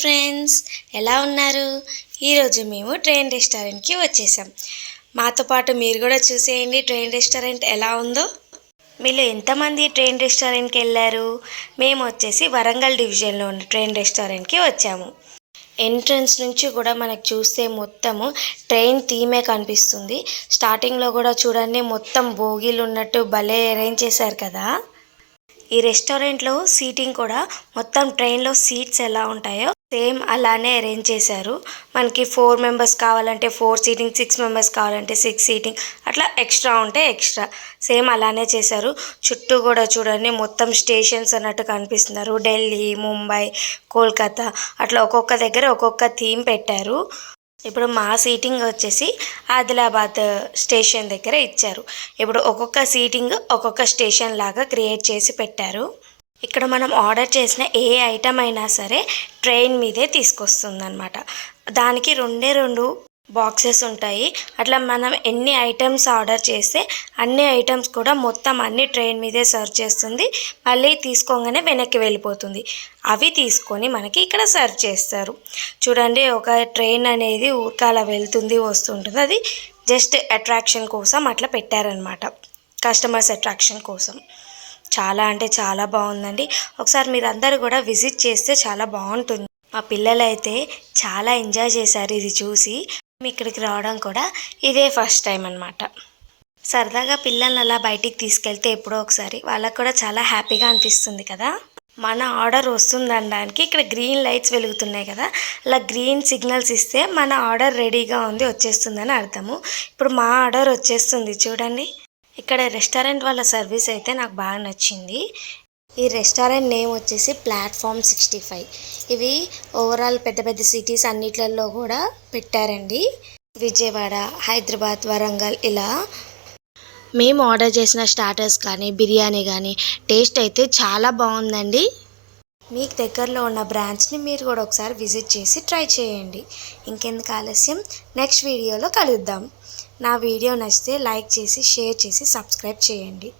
Friends, ఎలా ఉన్నారు? ఈరోజు మేము ట్రైన్ రెస్టారెంట్కి వచ్చేసాం. మాతో పాటు మీరు కూడా చూసేయండి ట్రైన్ రెస్టారెంట్ ఎలా ఉందో. మీరు ఎంతమంది ట్రైన్ రెస్టారెంట్కి వెళ్ళారు? మేము వచ్చేసి వరంగల్ డివిజన్లో ఉన్న ట్రైన్ రెస్టారెంట్కి వచ్చాము. ఎంట్రన్స్ నుంచి కూడా మనకు చూస్తే మొత్తము ట్రైన్ థీమే కనిపిస్తుంది. స్టార్టింగ్లో కూడా చూడండి, మొత్తం బోగీలు ఉన్నట్టు భలే అరేంజ్ చేశారు కదా. ఈ రెస్టారెంట్లో సీటింగ్ కూడా మొత్తం ట్రైన్లో సీట్స్ ఎలా ఉంటాయో సేమ్ అలానే అరేంజ్ చేశారు. మనకి 4 మెంబర్స్ కావాలంటే 4 సీటింగ్, 6 మెంబర్స్ కావాలంటే 6 సీటింగ్, అట్లా ఎక్స్ట్రా ఉంటే ఎక్స్ట్రా సేమ్ అలానే చేశారు. చుట్టూ కూడా చూడండి మొత్తం స్టేషన్స్ అన్నట్టు కనిపిస్తున్నారు. ఢిల్లీ, ముంబై, కోల్కతా అట్లా ఒక్కొక్క దగ్గర ఒక్కొక్క థీమ్ పెట్టారు. ఇప్పుడు మా సీటింగ్ వచ్చేసి ఆదిలాబాద్ స్టేషన్ దగ్గర ఇచ్చారు. ఇప్పుడు ఒక్కొక్క సీటింగ్ ఒక్కొక్క స్టేషన్ లాగా క్రియేట్ చేసి పెట్టారు. ఇక్కడ మనం ఆర్డర్ చేసిన ఏ ఐటమ్ అయినా సరే ట్రైన్ మీదే తీసుకొస్తుంది అనమాట. దానికి 2 బాక్సెస్ ఉంటాయి. అట్లా మనం ఎన్ని ఐటమ్స్ ఆర్డర్ చేస్తే అన్ని ఐటమ్స్ కూడా మొత్తం అన్ని ట్రైన్ మీదే సర్వ్ చేస్తుంది. మళ్ళీ తీసుకోగానే వెనక్కి వెళ్ళిపోతుంది. అవి తీసుకొని మనకి ఇక్కడ సర్వ్ చేస్తారు. చూడండి, ఒక ట్రైన్ అనేది ఊరికే వెళ్తుంది వస్తుంటుంది. అది జస్ట్ అట్రాక్షన్ కోసం అట్లా పెట్టారనమాట, కస్టమర్స్ అట్రాక్షన్ కోసం. చాలా అంటే చాలా బాగుందండి. ఒకసారి మీరు అందరూ కూడా విజిట్ చేస్తే చాలా బాగుంటుంది. మా పిల్లలు అయితే చాలా ఎంజాయ్ చేశారు ఇది చూసి. ఇక్కడికి రావడం కూడా ఇదే ఫస్ట్ టైం అనమాట. సరదాగా పిల్లల్ని అలా బయటికి తీసుకెళ్తే ఎప్పుడో ఒకసారి వాళ్ళకు కూడా చాలా హ్యాపీగా అనిపిస్తుంది కదా. మన ఆర్డర్ వస్తుందనడానికి ఇక్కడ గ్రీన్ లైట్స్ వెలుగుతున్నాయి కదా, అలా గ్రీన్ సిగ్నల్స్ ఇస్తే మన ఆర్డర్ రెడీగా ఉంది, వచ్చేస్తుందని అర్థము. ఇప్పుడు మా ఆర్డర్ వచ్చేస్తుంది చూడండి. ఇక్కడ రెస్టారెంట్ వాళ్ళ సర్వీస్ అయితే నాకు బాగా నచ్చింది. ఈ రెస్టారెంట్ నేమ్ వచ్చేసి ప్లాట్ఫామ్ 65. ఇవి ఓవరాల్ పెద్ద పెద్ద సిటీస్ అన్నిట్లలో కూడా పెట్టారండి. విజయవాడ, హైదరాబాద్, వరంగల్ ఇలా. మేము ఆర్డర్ చేసిన స్టార్టర్స్ కానీ బిర్యానీ కానీ టేస్ట్ అయితే చాలా బాగుందండి. మీకు దగ్గరలో ఉన్న బ్రాంచ్ని మీరు కూడా ఒకసారి విజిట్ చేసి ట్రై చేయండి. ఇంకెందుకు ఆలస్యం, నెక్స్ట్ వీడియోలో కలుద్దాం. నా వీడియో నచ్చితే లైక్ చేసి, షేర్ చేసి, సబ్స్క్రైబ్ చేయండి.